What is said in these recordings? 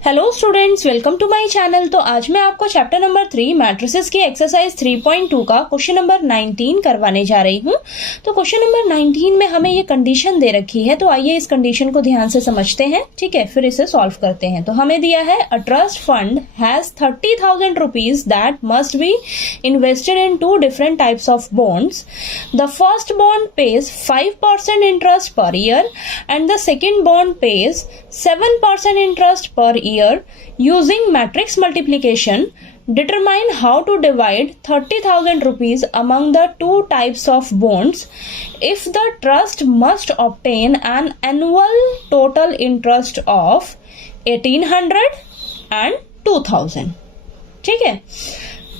Hello students, welcome to my channel. तो आज मैं आपको चैप्टर नंबर 3 मैट्रिसेस की एक्सरसाइज 3.2 का क्वेश्चन नंबर 19 करवाने जा रही हूँ। तो क्वेश्चन नंबर 19 में हमें ये कंडीशन दे रखी है, तो आइए इस कंडीशन को ध्यान से समझते हैं, ठीक है, फिर इसे सॉल्व करते हैं। तो हमें दिया है a trust fund has 30,000 rupees that must be invested in 2 different types of bonds. The first bond pays 5% interest per year and the second bond pays 7% interest per year. Using matrix multiplication, determine how to divide 30,000 rupees among the 2 types of bonds if the trust must obtain an annual total interest of 1,800 and 2,000। ठीक है,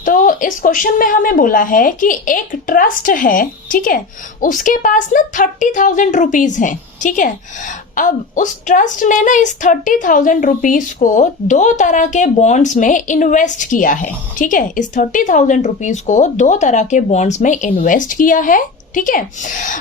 तो इस question में हमें बोला है कि एक ट्रस्ट है, ठीक है, उसके पास ना 30,000 रुपीज है, ठीक है। अब उस ट्रस्ट ने ना इस 30,000 रुपीज को 2 तरह के बॉन्ड्स में इन्वेस्ट किया है, ठीक है। इस 30,000 रुपीज को 2 तरह के बॉन्ड्स में इन्वेस्ट किया है, ठीक है।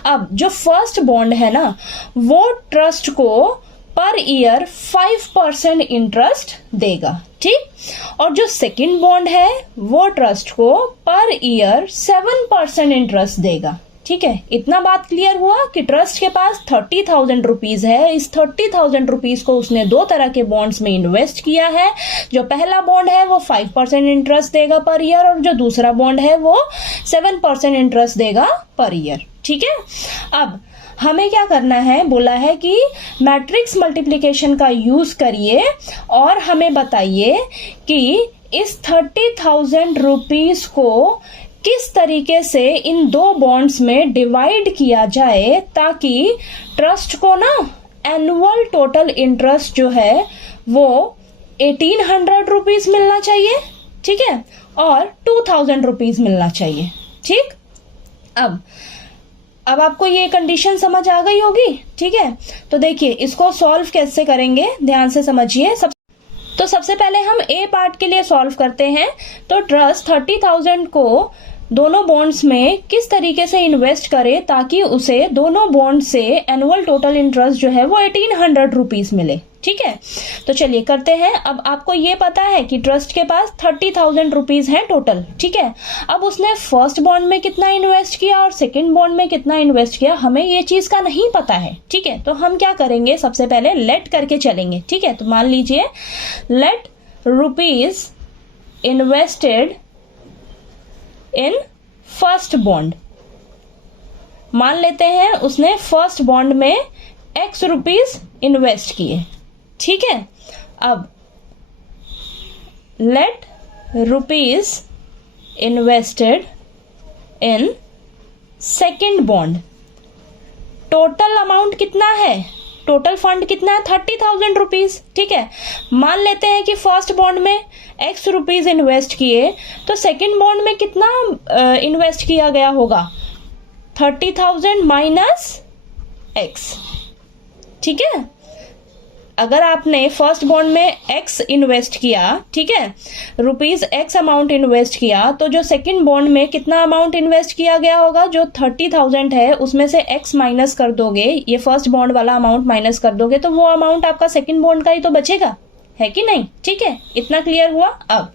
अब जो फर्स्ट बॉन्ड है ना, वो ट्रस्ट को पर ईयर 5% इंटरेस्ट देगा, ठीक। और जो सेकंड बॉन्ड है वो ट्रस्ट को पर ईयर 7% इंटरेस्ट देगा, ठीक है। इतना बात क्लियर हुआ कि ट्रस्ट के पास 30,000 रुपीज है। इस 30,000 रुपीज को उसने 2 तरह के बॉन्ड्स में इन्वेस्ट किया है। जो पहला बॉन्ड है वो 5% इंटरेस्ट देगा पर ईयर और जो दूसरा बॉन्ड है वो 7% इंटरेस्ट देगा पर ईयर, ठीक है। अब हमें क्या करना है, बोला है कि मैट्रिक्स मल्टीप्लिकेशन का यूज करिए और हमें बताइए कि इस 30,000 रुपीज को किस तरीके से इन 2 बॉन्ड्स में डिवाइड किया जाए ताकि ट्रस्ट को ना एनुअल टोटल इंटरेस्ट जो है वो 1,800 रुपीज मिलना चाहिए, ठीक है, और 2,000 रुपीज मिलना चाहिए, ठीक। अब आपको ये कंडीशन समझ आ गई होगी, ठीक है। तो देखिए इसको सॉल्व कैसे करेंगे, ध्यान से समझिए। तो सबसे पहले हम ए पार्ट के लिए सॉल्व करते हैं। तो ट्रस्ट 30,000 को दोनों बॉन्ड्स में किस तरीके से इन्वेस्ट करे ताकि उसे दोनों बॉन्ड से एनुअल टोटल इंटरेस्ट जो है वो 1,800 रुपीज मिले, ठीक है। तो चलिए करते हैं। अब आपको ये पता है कि ट्रस्ट के पास 30,000 रुपीज है टोटल, ठीक है। अब उसने फर्स्ट बॉन्ड में कितना इन्वेस्ट किया और सेकंड बॉन्ड में कितना इन्वेस्ट किया, हमें ये चीज का नहीं पता है, ठीक है। तो हम क्या करेंगे, सबसे पहले लेट करके चलेंगे, ठीक है। तो मान लीजिए let rupees invested in first bond, मान लेते हैं उसने फर्स्ट बॉन्ड में x रुपीज इन्वेस्ट किए, ठीक है। अब let rupees invested in second bond, total amount कितना है, टोटल फंड कितना है, 30,000 रुपीज, ठीक है। मान लेते हैं कि फर्स्ट बॉन्ड में x रुपीज इन्वेस्ट किए, तो सेकेंड बॉन्ड में कितना इन्वेस्ट किया गया होगा, 30,000 माइनस x, ठीक है। अगर आपने फर्स्ट बॉन्ड में x इन्वेस्ट किया, ठीक है, रुपीज x अमाउंट इन्वेस्ट किया, तो जो सेकंड बॉन्ड में कितना अमाउंट इन्वेस्ट किया गया होगा, जो 30,000 है उसमें से x माइनस कर दोगे, ये फर्स्ट बॉन्ड वाला अमाउंट माइनस कर दोगे, तो वो अमाउंट आपका सेकंड बॉन्ड का ही तो बचेगा, है कि नहीं, ठीक है। इतना क्लियर हुआ। अब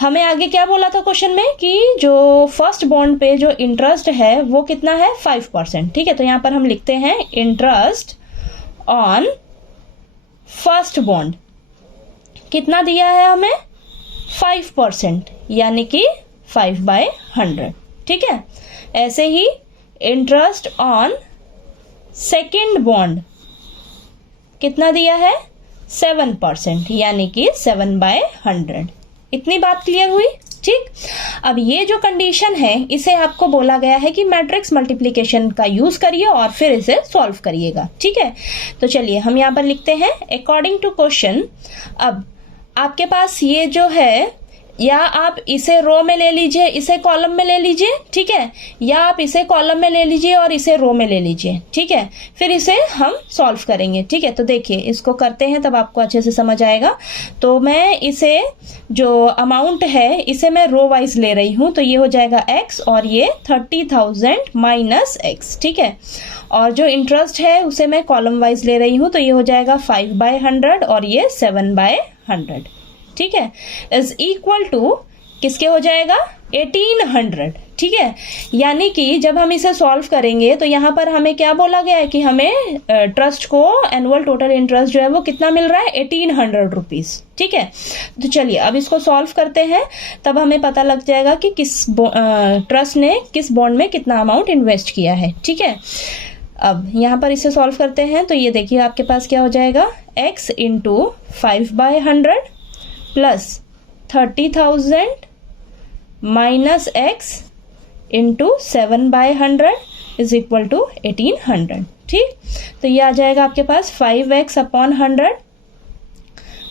हमें आगे क्या बोला था क्वेश्चन में कि जो फर्स्ट बॉन्ड पे जो इंटरेस्ट है वो कितना है, 5%, ठीक है। तो यहां पर हम लिखते हैं इंटरेस्ट ऑन फर्स्ट बॉन्ड कितना दिया है हमें, 5%, यानी कि 5/100, ठीक है। ऐसे ही इंटरेस्ट ऑन सेकेंड बॉन्ड कितना दिया है, 7%, यानी कि 7/100। इतनी बात क्लियर हुई, ठीक। अब ये जो कंडीशन है इसे आपको बोला गया है कि मैट्रिक्स मल्टीप्लिकेशन का यूज करिए और फिर इसे सॉल्व करिएगा, ठीक है। तो चलिए हम यहाँ पर लिखते हैं अकॉर्डिंग टू क्वेश्चन। अब आपके पास ये जो है या आप इसे रो में ले लीजिए, इसे कॉलम में ले लीजिए, ठीक है, या आप इसे कॉलम में ले लीजिए और इसे रो में ले लीजिए, ठीक है। फिर इसे हम सॉल्व करेंगे, ठीक है। तो देखिए इसको करते हैं तब आपको अच्छे से समझ आएगा। तो मैं इसे जो अमाउंट है इसे मैं रो वाइज ले रही हूँ, तो ये हो जाएगा x और ये 30,000 माइनस x, ठीक है। और जो इंटरेस्ट है उसे मैं कॉलम वाइज ले रही हूँ, तो ये हो जाएगा 5/100 और ये 7/100, ठीक है, इज इक्वल टू किसके हो जाएगा 1800, ठीक है। यानी कि जब हम इसे सॉल्व करेंगे तो यहाँ पर हमें क्या बोला गया है कि हमें ट्रस्ट को एनुअल टोटल इंटरेस्ट जो है वो कितना मिल रहा है 1800 रुपीज, ठीक है। तो चलिए अब इसको सॉल्व करते हैं, तब हमें पता लग जाएगा कि किस ट्रस्ट ने किस बॉन्ड में कितना अमाउंट इन्वेस्ट किया है, ठीक है। अब यहाँ पर इसे सॉल्व करते हैं, तो ये देखिए आपके पास क्या हो जाएगा x into 5/100 plus 30,000 minus x into 7/100 is equal to 1800, ठीक। तो ये आ जाएगा आपके पास 5x अपॉन 100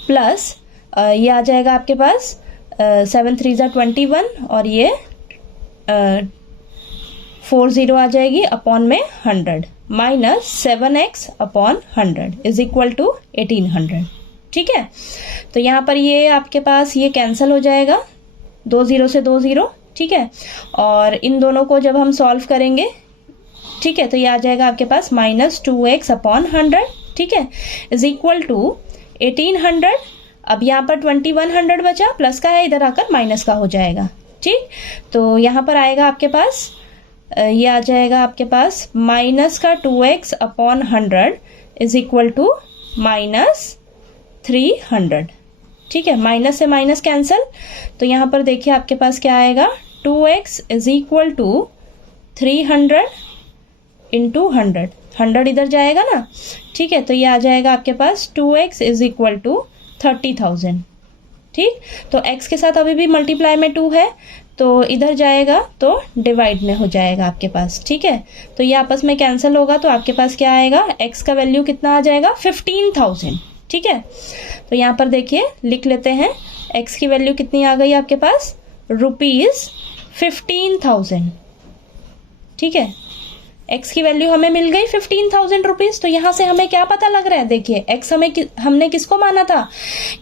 प्लस ये आ जाएगा आपके पास 7 3 ज़ा 21 और ये 40 आ जाएगी अपॉन में 100 minus 7x upon 100 is equal to 1800, ठीक है। तो यहाँ पर ये आपके पास ये कैंसिल हो जाएगा, 2 0 से 2 0, ठीक है। और इन दोनों को जब हम सॉल्व करेंगे, ठीक है, तो ये आ जाएगा आपके पास माइनस 2x अपॉन 100, ठीक है, इज इक्वल टू 1800। अब यहाँ पर 2100 बचा, प्लस का है, इधर आकर माइनस का हो जाएगा, ठीक। तो यहाँ पर आएगा आपके पास ये आ जाएगा आपके पास माइनस का 2x upon 100 is equal to minus 300, ठीक है। माइनस से माइनस कैंसिल, तो यहाँ पर देखिए आपके पास क्या आएगा 2x is equal to 300 into 100, 100 इधर जाएगा ना, ठीक है। तो ये आ जाएगा आपके पास 2x इज इक्वल टू 30,000, ठीक। तो x के साथ अभी भी मल्टीप्लाई में 2 है, तो इधर जाएगा तो डिवाइड में हो जाएगा आपके पास, ठीक है। तो ये आपस में कैंसिल होगा, तो आपके पास क्या आएगा x का वैल्यू कितना आ जाएगा 15,000, ठीक है। तो यहाँ पर देखिए लिख लेते हैं, x की वैल्यू कितनी आ गई आपके पास ₹15,000, ठीक है। x की वैल्यू हमें मिल गई 15,000 रुपीज। तो यहाँ से हमें क्या पता लग रहा है, देखिए x हमने किसको माना था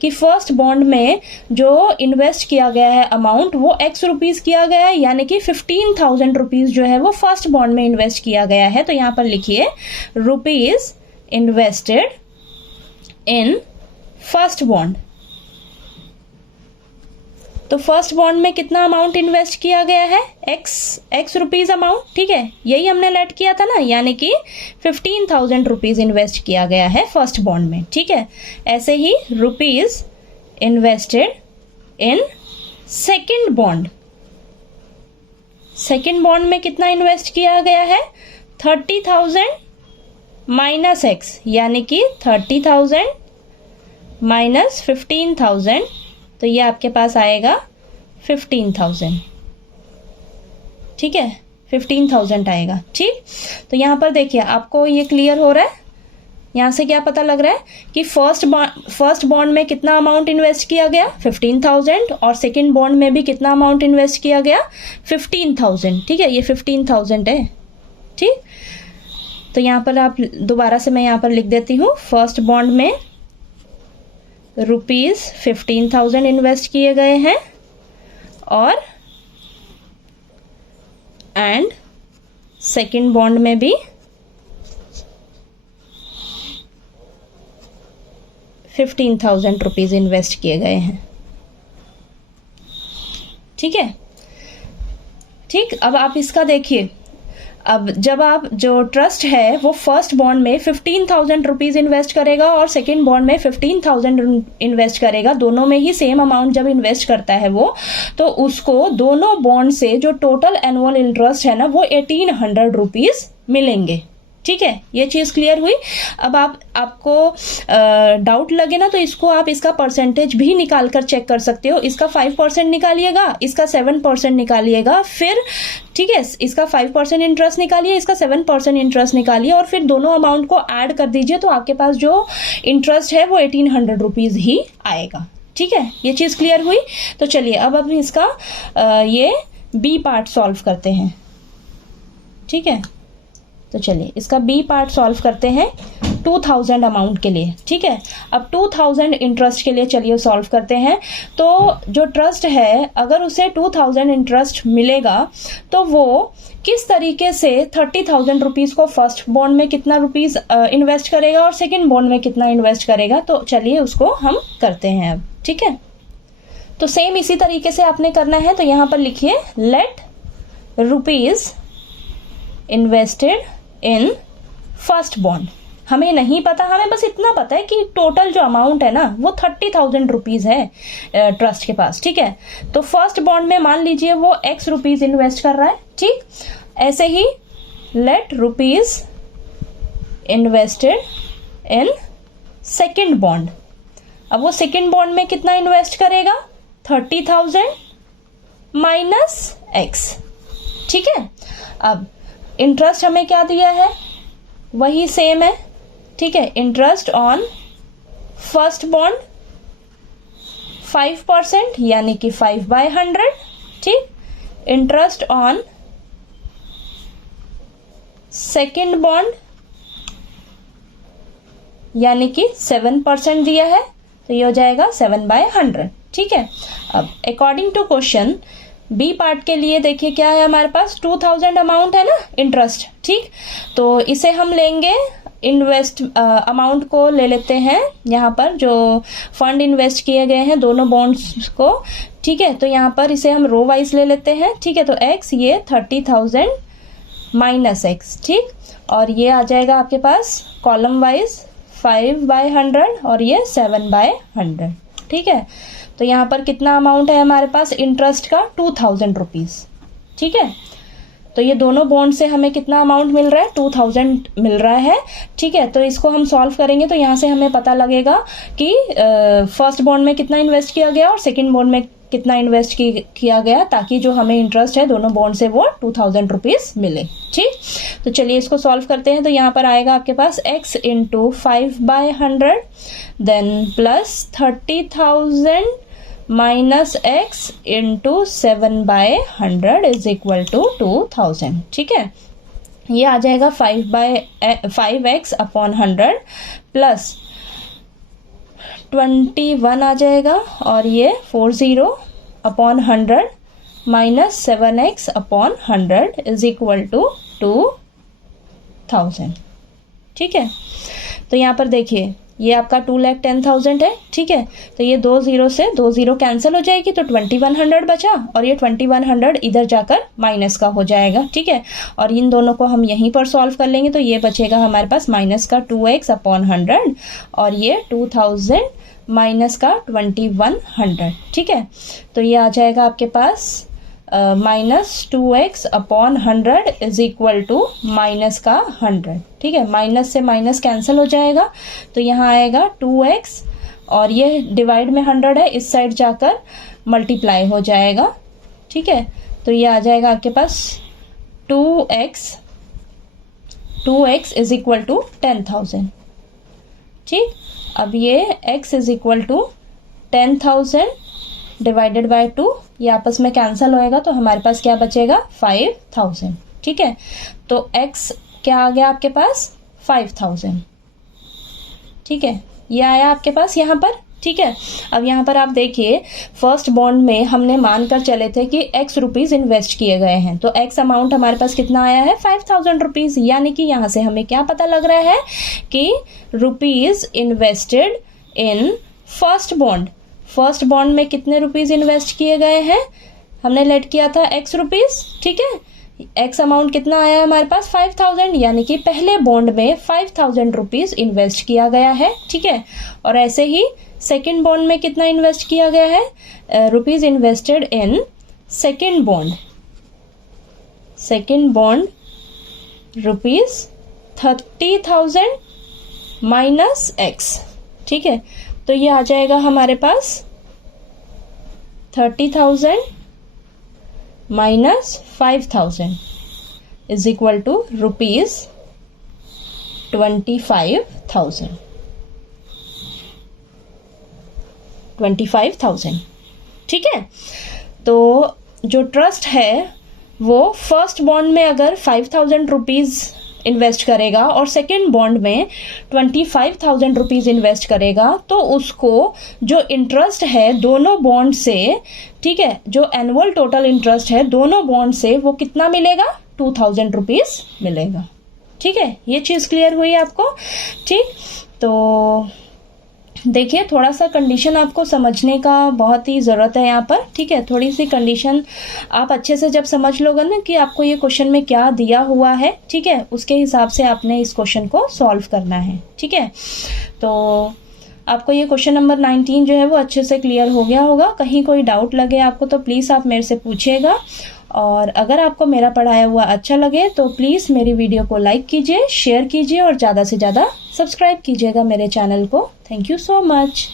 कि फर्स्ट बॉन्ड में जो इन्वेस्ट किया गया है अमाउंट वो x रुपीज किया गया है, यानी कि 15,000 रुपीज जो है वो फर्स्ट बॉन्ड में इन्वेस्ट किया गया है। तो यहाँ पर लिखिए rupees invested in first bond. तो फर्स्ट बॉन्ड में कितना अमाउंट इन्वेस्ट किया गया है x रुपीज अमाउंट, ठीक है, यही हमने लेट किया था ना, यानी कि 15,000 रुपीज इन्वेस्ट किया गया है फर्स्ट बॉन्ड में, ठीक है। ऐसे ही rupees invested in second bond, second bond में कितना इन्वेस्ट किया गया है 30,000 माइनस x, यानी कि 30,000 माइनस 15,000, तो ये आपके पास आएगा 15,000, ठीक है, 15,000 आएगा, ठीक। तो यहाँ पर देखिए आपको ये क्लियर हो रहा है, यहाँ से क्या पता लग रहा है कि फर्स्ट बॉन्ड में कितना अमाउंट इन्वेस्ट किया गया 15,000 और सेकंड बॉन्ड में भी कितना अमाउंट इन्वेस्ट किया गया 15,000, ठीक है, ये 15,000 है, ठीक। तो यहाँ पर आप दोबारा से मैं यहाँ पर लिख देती हूँ, फर्स्ट बॉन्ड में रुपीज 15,000 इन्वेस्ट किए गए हैं और एंड सेकंड बॉन्ड में भी 15,000 रुपीज इन्वेस्ट किए गए हैं, ठीक है, ठीक। अब आप इसका देखिए, अब जब आप जो ट्रस्ट है वो फर्स्ट बॉन्ड में 15,000 रुपीज इन्वेस्ट करेगा और सेकंड बॉन्ड में 15,000 इन्वेस्ट करेगा, दोनों में ही सेम अमाउंट जब इन्वेस्ट करता है वो, तो उसको दोनों बॉन्ड से जो टोटल एनुअल इंटरेस्ट है ना वो 1800 रुपीज मिलेंगे, ठीक है। ये चीज क्लियर हुई। अब आपको डाउट लगे ना तो इसको आप इसका परसेंटेज भी निकाल कर चेक कर सकते हो। इसका 5% निकालिएगा, इसका 7% निकालिएगा, फिर ठीक है इसका 5% इंटरेस्ट निकालिए, इसका 7% इंटरेस्ट निकालिए और फिर दोनों अमाउंट को ऐड कर दीजिए, तो आपके पास जो इंटरेस्ट है वो 1800 रुपीज ही आएगा, ठीक है, ये चीज़ क्लियर हुई। तो चलिए अब हम इसका ये बी पार्ट सॉल्व करते हैं। ठीक है, तो चलिए इसका बी पार्ट सॉल्व करते हैं 2000 अमाउंट के लिए। ठीक है, अब 2000 इंटरेस्ट के लिए चलिए सॉल्व करते हैं। तो जो ट्रस्ट है, अगर उसे 2000 इंटरेस्ट मिलेगा तो वो किस तरीके से 30,000 रुपीज़ को फर्स्ट बॉन्ड में कितना रुपीज़ इन्वेस्ट करेगा और सेकेंड बॉन्ड में कितना इन्वेस्ट करेगा, तो चलिए उसको हम करते हैं अब। ठीक है, तो सेम इसी तरीके से आपने करना है। तो यहाँ पर लिखिए let rupees invested in first bond. हमें नहीं पता, हमें बस इतना पता है कि टोटल जो अमाउंट है ना वो 30,000 रुपीज़ है ट्रस्ट के पास। ठीक है, तो फर्स्ट बॉन्ड में मान लीजिए वो x रुपीज़ इन्वेस्ट कर रहा है। ठीक, ऐसे ही let rupees invested in second bond. अब वो सेकेंड बॉन्ड में कितना इन्वेस्ट करेगा, 30,000 माइनस x। ठीक है, अब इंटरेस्ट हमें क्या दिया है, वही सेम है। ठीक है, इंटरेस्ट ऑन फर्स्ट बॉन्ड 5% यानी कि 5/100। ठीक, इंटरेस्ट ऑन सेकेंड बॉन्ड यानी कि 7% दिया है, तो ये हो जाएगा 7/100। ठीक है, अब according to question B part के लिए देखिए क्या है हमारे पास, 2000 अमाउंट है ना इंटरेस्ट। ठीक, तो इसे हम लेंगे इन्वेस्ट अमाउंट को ले लेते हैं यहाँ पर, जो फंड इन्वेस्ट किए गए हैं दोनों बॉन्ड्स को। ठीक है, तो यहाँ पर इसे हम रो वाइज ले लेते हैं। ठीक है, तो x ये 30,000 माइनस x। ठीक, और ये आ जाएगा आपके पास कॉलम वाइज 5/100 और ये 7/100। ठीक है, तो यहाँ पर कितना अमाउंट है हमारे पास इंटरेस्ट का, 2000 रुपीज़। ठीक है, तो ये दोनों बॉन्ड से हमें कितना अमाउंट मिल रहा है, 2000 मिल रहा है। ठीक है, तो इसको हम सॉल्व करेंगे तो यहाँ से हमें पता लगेगा कि फर्स्ट बॉन्ड में कितना इन्वेस्ट किया गया और सेकेंड बॉन्ड में कितना इन्वेस्ट किया गया, ताकि जो हमें इंटरेस्ट है दोनों बॉन्ड से वो 2000 रुपीज़ मिले। ठीक, तो चलिए इसको सॉल्व करते हैं। तो यहाँ पर आएगा आपके पास x into 5/100 then plus 30,000 minus x into 7/100 is equal to 2000। ठीक है, ये आ जाएगा 5x अपॉन 100 प्लस 21 आ जाएगा और ये 40 upon 100 minus 7x upon 100 is equal to 2000। ठीक है, तो यहाँ पर देखिए ये आपका 2,10,000 है। ठीक है, तो ये 20 से 20 कैंसिल हो जाएगी तो 2100 बचा और ये 2100 इधर जाकर माइनस का हो जाएगा। ठीक है, और इन दोनों को हम यहीं पर सॉल्व कर लेंगे तो ये बचेगा हमारे पास माइनस का 2x अपॉन 100 और ये 2000 माइनस का 2100। ठीक है, तो ये आ जाएगा आपके पास minus 2x upon 100 is equal to minus का 100। ठीक है, माइनस से माइनस कैंसिल हो जाएगा तो यहाँ आएगा 2x और ये डिवाइड में 100 है, इस साइड जाकर मल्टीप्लाई हो जाएगा। ठीक है, तो ये आ जाएगा आपके पास 2x इज इक्वल टू 10,000। ठीक, अब ये x is equal to 10,000 divided by 2, ये आपस में कैंसिल होएगा तो हमारे पास क्या बचेगा 5,000। ठीक है, तो x क्या आ गया आपके पास 5,000। ठीक है, ये आया आपके पास यहाँ पर। ठीक है, अब यहाँ पर आप देखिए फर्स्ट बॉन्ड में हमने मानकर चले थे कि x रुपीज़ इन्वेस्ट किए गए हैं, तो x अमाउंट हमारे पास कितना आया है 5,000 रुपीज़। यानी कि यहाँ से हमें क्या पता लग रहा है कि rupees invested in first bond, first bond में कितने रुपीज़ इन्वेस्ट किए गए हैं, हमने लेट किया था x रुपीज़। ठीक है, x अमाउंट कितना आया है हमारे पास 5,000, यानी कि पहले बॉन्ड में 5,000 रुपीज़ इन्वेस्ट किया गया है। ठीक है, और ऐसे ही सेकेंड बॉन्ड में कितना इन्वेस्ट किया गया है, rupees invested in second bond, second bond rupees 30,000 minus x। ठीक है, तो ये आ जाएगा हमारे पास 30,000 minus 5,000 is equal to rupees 25,000। 25,000। ठीक है, तो जो ट्रस्ट है वो फर्स्ट बॉन्ड में अगर 5,000 रुपीज़ इन्वेस्ट करेगा और सेकेंड बॉन्ड में 25,000 रुपीज़ इन्वेस्ट करेगा, तो उसको जो इंटरेस्ट है दोनों बॉन्ड से, ठीक है, जो एनुअल टोटल इंटरेस्ट है दोनों बॉन्ड से, वो कितना मिलेगा? 2,000 रुपीज़ मिलेगा। ठीक है, ये चीज़ क्लियर हुई आपको? ठीक, तो देखिए थोड़ा सा कंडीशन आपको समझने का बहुत ही ज़रूरत है यहाँ पर। ठीक है, थोड़ी सी कंडीशन आप अच्छे से जब समझ लोगे ना कि आपको ये क्वेश्चन में क्या दिया हुआ है, ठीक है, उसके हिसाब से आपने इस क्वेश्चन को सॉल्व करना है। ठीक है, तो आपको ये क्वेश्चन नंबर 19 जो है वो अच्छे से क्लियर हो गया होगा। कहीं कोई डाउट लगे आपको तो प्लीज़ आप मेरे से पूछिएगा, और अगर आपको मेरा पढ़ाया हुआ अच्छा लगे तो प्लीज़ मेरी वीडियो को लाइक कीजिए, शेयर कीजिए और ज़्यादा से ज़्यादा सब्सक्राइब कीजिएगा मेरे चैनल को। Thank you so much.